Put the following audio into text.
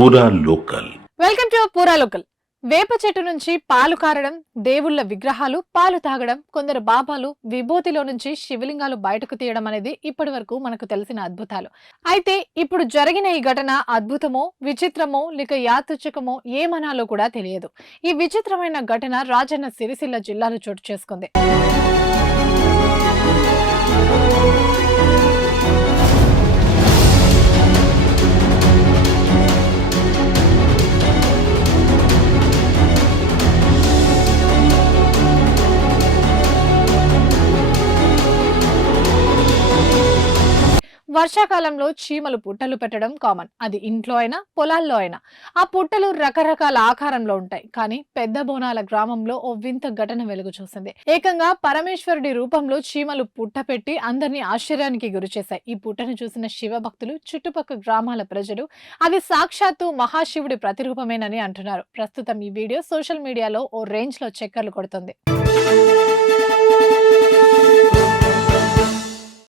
పూరా local. Welcome to పూరా local. వేప చెట్టు నుంచి పాలు కారడం, దేవుళ్ళ విగ్రహాలు పాలు తాగడం, కొందరు బాబాలు విభూతిలో నుంచి శివలింగాలు బయటకు తీయడం అనేది ఇప్పటి వరకు మనకు తెలిసిన అద్భుతాలు. అయితే ఇప్పుడు జరిగిన ఈ ఘటన అద్భుతమో, విచిత్రమో, లేక యాదృచ్ఛికమో ఏమనాలో కూడా తెలియదు. ఈ విచిత్రమైన ఘటన రాజన్న సిరిసిల్ల జిల్లాలో చోటు చేసుకుంది. వర్షాకాలంలో చీమలు పుట్టలు పెట్టడం కామన్. అది ఇంట్లో అయినా పొలాల్లో అయినా. ఆ పుట్టలు రకరకాల ఆకారంలో ఉంటాయి. కానీ పెద్ద బోనాల గ్రామంలో ఓ వింత ఘటన వెలుగు చూసింది. ఏకంగా పరమేశ్వరుడి రూపంలో చీమలు పుట్ట పెట్టి అందరినీ ఆశ్చర్యానికి గురిచేశాయి. ఈ పుట్టను చూసిన శివ భక్తులు, చుట్టుపక్కల గ్రామాల ప్రజలు అది సాక్షాత్తు మహాశివుడి ప్రతిరూపమేనని అంటున్నారు. ప్రస్తుతం ఈ వీడియో సోషల్ మీడియాలో ఓ రేంజ్ లో చక్కర్లు కొడుతుంది.